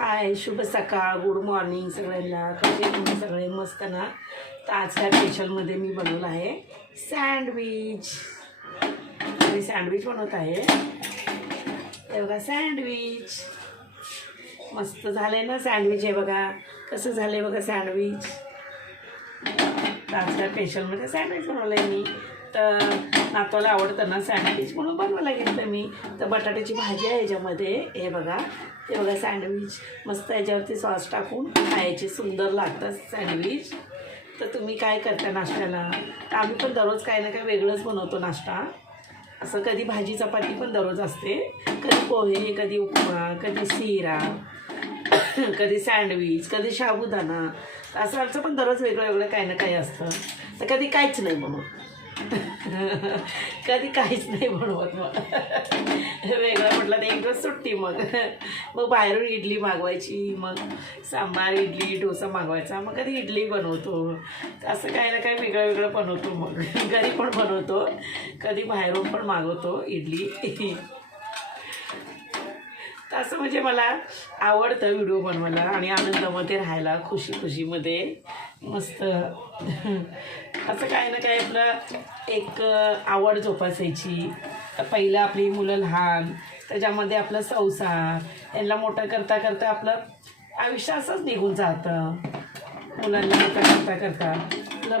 हाय, शुभ सकाळ, good morning सगळ्यांना. कसे तुम्ही सगळे? मस्त ना? तर आज काय स्पेशलमध्ये मी बनवलं आहे सँडविच. मी सँडविच बनवत आहे. हे बघा सँडविच मस्त झालं ना. सँडविच हे बघा कसं झालं आहे बघा सँडविच. तर आज काय स्पेशलमध्ये सँडविच बनवलं आहे मी. तर नातवाला आवडतं ना सँडविच म्हणून बनवायला घेतलं मी. तर बटाट्याची भाजी आहे याच्यामध्ये. हे बघा सँडविच मस्त याच्यावरती सॉस टाकून खायचे सुंदर लागतात सँडविच. तर तुम्ही काय करता नाश्त्याला? तर आम्ही पण दररोज काही ना काही वेगळंच बनवतो नाश्ता. असं कधी भाजी चपाती पण दररोज असते, कधी पोहे, कधी उपमा, कधी शिरा, कधी सँडविच, कधी साबुदाणा. असं आमचं पण दररोज वेगळं वेगळं काही ना काही असतं. तर कधी काहीच नाही बनवत. कधी काहीच नाही बनवत. मग वेगळं म्हटलं तर एक दिवस सुट्टी. मग बाहेरून इडली मागवायची, मग सांबार इडली डोसा मागवायचा. मग कधी इडली बनवतो. असं काही ना काही वेगळं वेगळं बनवतो. मग घरी पण बनवतो, कधी बाहेरून पण मागवतो इडली. तर असं म्हणजे मला आवडतं व्हिडिओ बनवायला आणि आनंदामध्ये राहायला, खुशीमध्ये मस्त. असं काही ना काही आपलं एक आवड जोपासायची. पहिलं आपली मुलं लहान, त्याच्यामध्ये आपलं संसार यांना मोठं करता करता आपलं आयुष्य असंच निघून जातं. मुलांना मोठं करता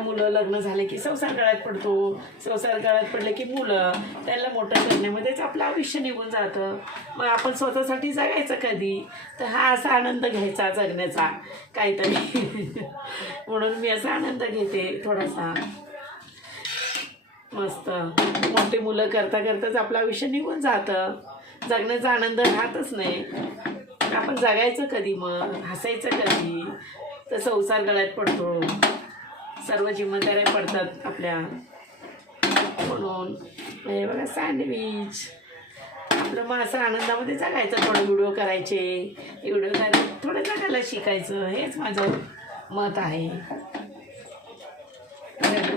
मुलं लग्न झाले की संसार गळ्यात पडतो. संसार गळ्यात पडले की मुलं, त्यांना मोठं करण्यामध्येच आपलं आयुष्य निघून जातं. मग आपण स्वतःसाठी जगायचं कधी? तर हा असा आनंद घ्यायचा जगण्याचा काहीतरी. म्हणून मी असा आनंद घेते थोडासा मस्त. मोठी मुलं करता करताच आपलं आयुष्य निघून जातं. जगण्याचा आनंद राहतच नाही. आपण जगायचं कधी? मग हसायचं कधी? तर संसार गळ्यात पडतो, सर्व जिम्मेदाऱ्या पडतात आपल्या. म्हणून हे बघा सँडविच आपलं मग असं आनंदामध्ये जगायचं. थोडं व्हिडिओ करायचे, व्हिडिओ करायचे, थोडं जगायला शिकायचं. हेच माझं मत आहे.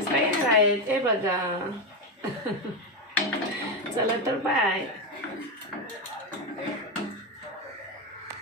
तयार आहे ते बघा. चला तर बाय.